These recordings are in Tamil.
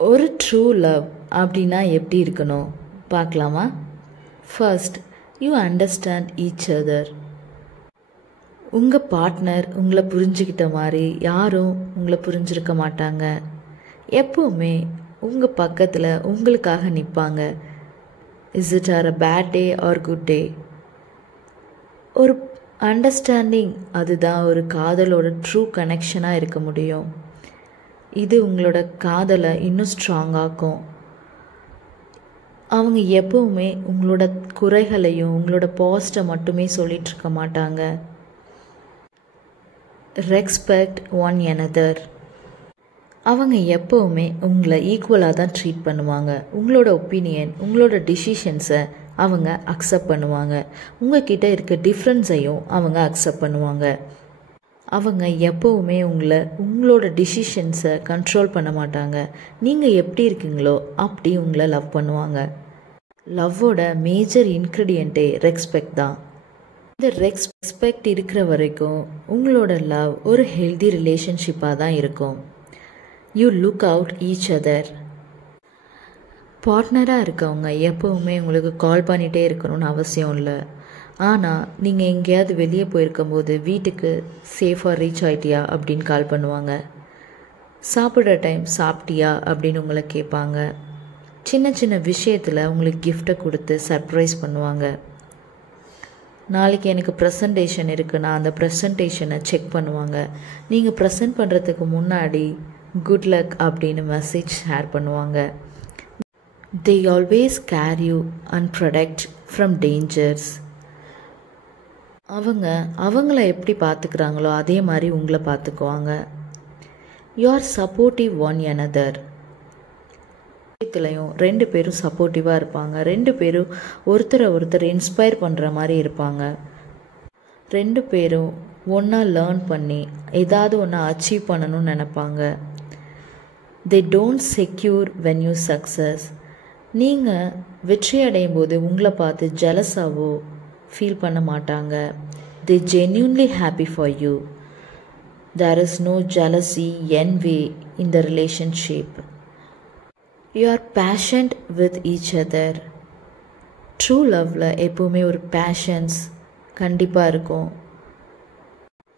ஒரு ட்ரூ லவ் அப்படின்னா எப்படி இருக்கணும் பார்க்கலாமா? First, you understand each other. உங்கள் பார்ட்னர் உங்களை புரிஞ்சுக்கிட்ட மாதிரி யாரும் உங்களை புரிஞ்சிருக்க மாட்டாங்க. எப்போவுமே உங்கள் பக்கத்தில் உங்களுக்காக நிற்பாங்க. Is it or a bad day or good day? ஒரு அண்டர்ஸ்டாண்டிங், அதுதான் ஒரு காதலோட ட்ரூ கனெக்ஷனாக இருக்க முடியும். இது உங்களோட காதலை இன்னும் ஸ்ட்ராங்காக்கும். அவங்க எப்போவுமே உங்களோட குறைகளையும் உங்களோட பாசிட்டை மட்டுமே சொல்லிகிட்டு இருக்க மாட்டாங்க. Respect one another. அவங்க எப்போவுமே உங்களை ஈக்குவலாக தான் ட்ரீட் பண்ணுவாங்க. உங்களோட ஒப்பீனியன், உங்களோட டிசிஷன்ஸை அவங்க அக்செப்ட் பண்ணுவாங்க. உங்ககிட்ட இருக்க டிஃப்ரென்ஸையும் அவங்க அக்செப்ட் பண்ணுவாங்க. அவங்க எப்போவுமே உங்களோட டிசிஷன்ஸை கண்ட்ரோல் பண்ண மாட்டாங்க. நீங்கள் எப்படி இருக்கீங்களோ அப்படி உங்களை லவ் பண்ணுவாங்க. லவ்வோட மேஜர் இன்க்ரீடியண்ட்டே ரெஸ்பெக்ட் தான். இந்த ரெஸ்பெக்ட் இருக்கிற வரைக்கும் உங்களோட லவ் ஒரு ஹெல்தி ரிலேஷன்ஷிப்பாக தான் இருக்கும். You look out each other. பார்ட்னராக இருக்கவங்க எப்போவுமே உங்களுக்கு கால் பண்ணிகிட்டே இருக்கணும்னு அவசியம் இல்லை. ஆனால் நீங்கள் எங்கேயாவது வெளியே போயிருக்கும்போது வீட்டுக்கு சேஃபாக ரீச் ஆகிட்டியா அப்படின்னு கால் பண்ணுவாங்க. சாப்பிட்ற டைம் சாப்பிட்டியா அப்படின்னு உங்களை கேட்பாங்க. சின்ன சின்ன விஷயத்தில் உங்களுக்கு கிஃப்ட்டை கொடுத்து சர்ப்ரைஸ் பண்ணுவாங்க. நாளைக்கு எனக்கு ப்ரெசன்டேஷன் இருக்குன்னா அந்த ப்ரெசன்டேஷனை செக் பண்ணுவாங்க. நீங்கள் ப்ரெசன்ட் பண்ணுறதுக்கு முன்னாடி குட் லக் அப்படின்னு மெசேஜ் ஷேர் பண்ணுவாங்க. They always care you and protect from dangers. அவங்கள எப்படி பார்த்துக்கிறாங்களோ அதே மாதிரி உங்களை பார்த்துக்குவாங்க. You are supportive one another. இதுலையும் 2 பேரும் சப்போர்ட்டிவாக இருப்பாங்க. 2 பேரும் ஒருத்தரை இன்ஸ்பயர் பண்ணுற மாதிரி இருப்பாங்க. 2 பேரும் ஒன்றா லேர்ன் பண்ணி ஏதாவது ஒன்று அச்சீவ் பண்ணணும்னு நினைப்பாங்க. They don't secure when you success. நீங்கள் வெற்றி அடையும் போது உங்களை பார்த்து ஜெலஸாவோ ஃபீல் பண்ண மாட்டாங்க. They genuinely happy for you. There is no jealousy, envy in the relationship. You are passionate with each other. True லவ்வில் எப்போவுமே ஒரு பேஷன்ஸ் கண்டிப்பாக இருக்கும்.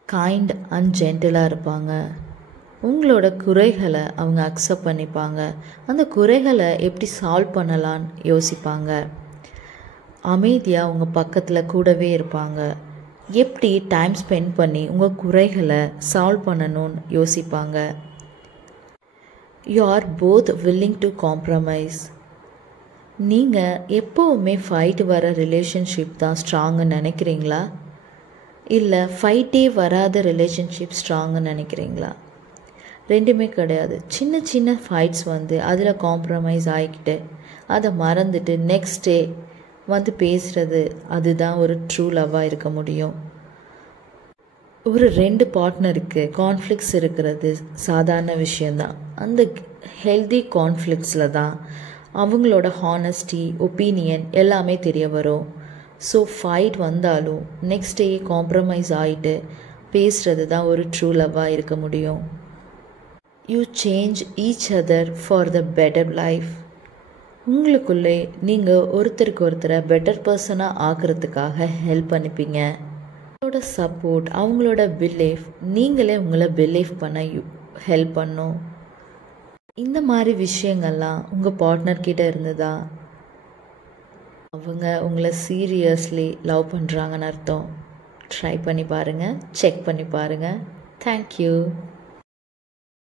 கைண்ட் அண்ட் ஜென்டிலாக இருப்பாங்க. உங்களோட குறைகளை அவங்க அக்செப்ட் பண்ணிப்பாங்க. அந்த குறைகளை எப்படி சால்வ் பண்ணலான்னு யோசிப்பாங்க. அமைதியாக உங்கள் பக்கத்தில் கூடவே இருப்பாங்க. எப்படி டைம் ஸ்பெண்ட் பண்ணி உங்கள் குறைகளை சால்வ் பண்ணணும்னு யோசிப்பாங்க. You are both willing to compromise. நீங்கள் எப்போவுமே ஃபைட் வர ரிலேஷன்ஷிப் தான் ஸ்ட்ராங்குன்னு நினைக்கிறீங்களா, இல்லை ஃபைட்டே வராத ரிலேஷன்ஷிப் ஸ்ட்ராங்குன்னு நினைக்கிறீங்களா? ரெண்டுமே கிடையாது. சின்ன சின்ன ஃபைட்ஸ் அதில் காம்ப்ரமைஸ் ஆகிக்கிட்டு அதை மறந்துட்டு நெக்ஸ்ட் டே பேசுகிறது, அதுதான் ஒரு ட்ரூ லவ்வாக இருக்க முடியும். ஒரு 2 பார்ட்னருக்கு கான்ஃப்ளிக்ட்ஸ் இருக்கிறது சாதாரண விஷயந்தான். அந்த ஹெல்தி கான்ஃப்ளிக்ட்ஸில் தான் அவங்களோட ஹானஸ்டி, ஒப்பீனியன் எல்லாமே தெரிய வரும். ஸோ ஃபைட் வந்தாலும் நெக்ஸ்ட் டே காம்ப்ரமைஸ் ஆகிட்டு பேசுகிறது தான் ஒரு ட்ரூ லவ்வாக இருக்க முடியும். You change each other for the better life. உங்களுக்குள்ளே நீங்கள் ஒருத்தருக்கு ஒருத்தரை பெட்டர் பர்சனாக ஆக்கிறதுக்காக ஹெல்ப் பண்ணிப்பீங்க. அவங்களோட சப்போர்ட், அவங்களோட பிலீஃப், நீங்களே உங்களை பிலீவ் பண்ண ஹெல்ப் பண்ணும். இந்த மாதிரி விஷயங்கள்லாம் உங்கள் பார்ட்னர்கிட்ட இருந்ததா அவங்க உங்களை சீரியஸ்லி லவ் பண்ணுறாங்கன்னு அர்த்தம். ட்ரை பண்ணி பாருங்கள், செக் பண்ணி பாருங்கள். தேங்க்யூ.